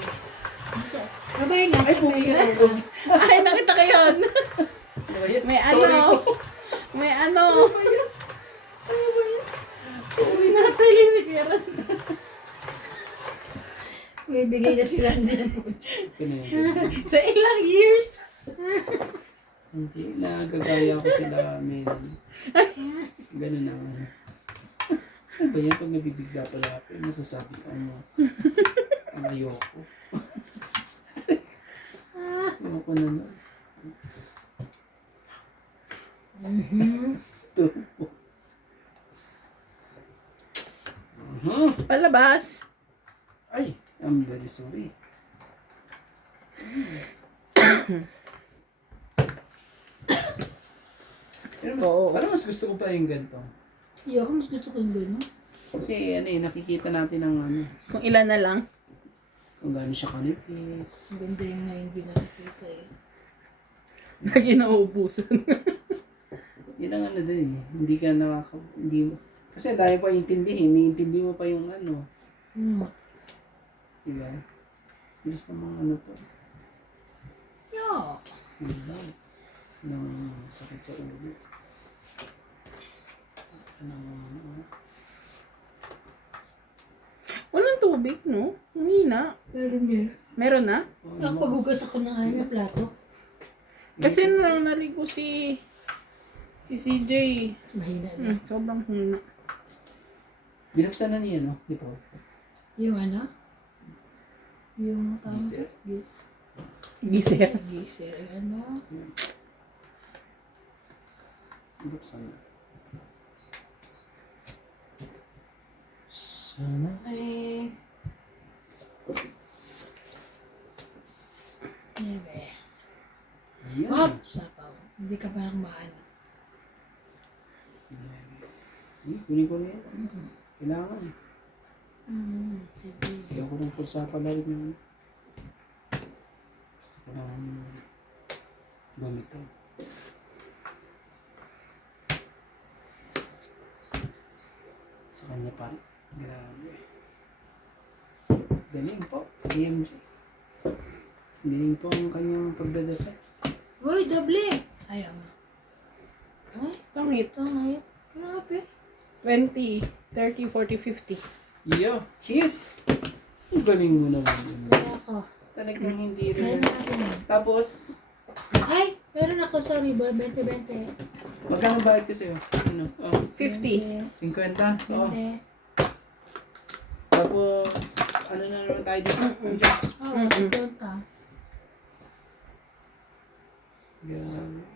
Babae nga Ay, siya. pugi ka pero- ako. Ay, nakita ko yun. May ano. May ano. Sorry na, tayo si Kieran. May bigay na si Randy ng Sa ilang years. Hindi, nagagaya ko sila, men. Ganun na. Ano ba yan? Pag nabibigla pala ako, masasabi ko mo. Ang ayoko. Ayoko na na. Ito. Palabas. Ay, I'm very sorry. Pero Oo. parang mas gusto ko pa yung ganito. Iyo, ako mas gusto ko yung gano'n. Kasi ano eh, nakikita natin ang ano, Kung ilan na lang. kung gaano siya kanipis. Ang ganda yung ngayon ginakasita eh. Lagi nauubusan. Yun ang ano din eh, hindi ka hindi mo, kasi dahil pa intindihin, iniintindi mo pa yung ano, diba? Bilis ng mga ano to. Yo! Diba? Ng sakit sa ulo. Walang tubig, no? Humina. Meron na? Ang paghugas ako ng ano, plato. Kasi naligo si CJ. Mahina na. Sobrang hina. Binuksan na niya, no? Di ba? Yung ano? Yung tawag Giser. Giser. Giser. Ano? Binuksan na. Sana ay... Nebe. Yan. Hop! Sapaw. Hindi ka parang maano. Sige, kunin ko na yan. Kailangan. Sige. Hindi ako ng pulsa pala rin yung... Gusto ko lang gamito. Sa kanya pa rin. Grabe. Galing po. AMG. Galing po ang kanyang pagdadasal. Uy, doble! Ayaw mo. Ay, Tangit. tangay. Grabe. 20, 30, 40, 50. Yo! Hits! Ang galing mo naman yun. Kaya ako. Talagang hindi Kaya rin. na natin. Tapos, Ay, meron ako, sorry boy, 20-20. magkano bayad ko sa'yo? Ano? Oh, 50. 50? Oo. 20. Tapos, ano na naman tayo dito? Oo, 50. Grabe.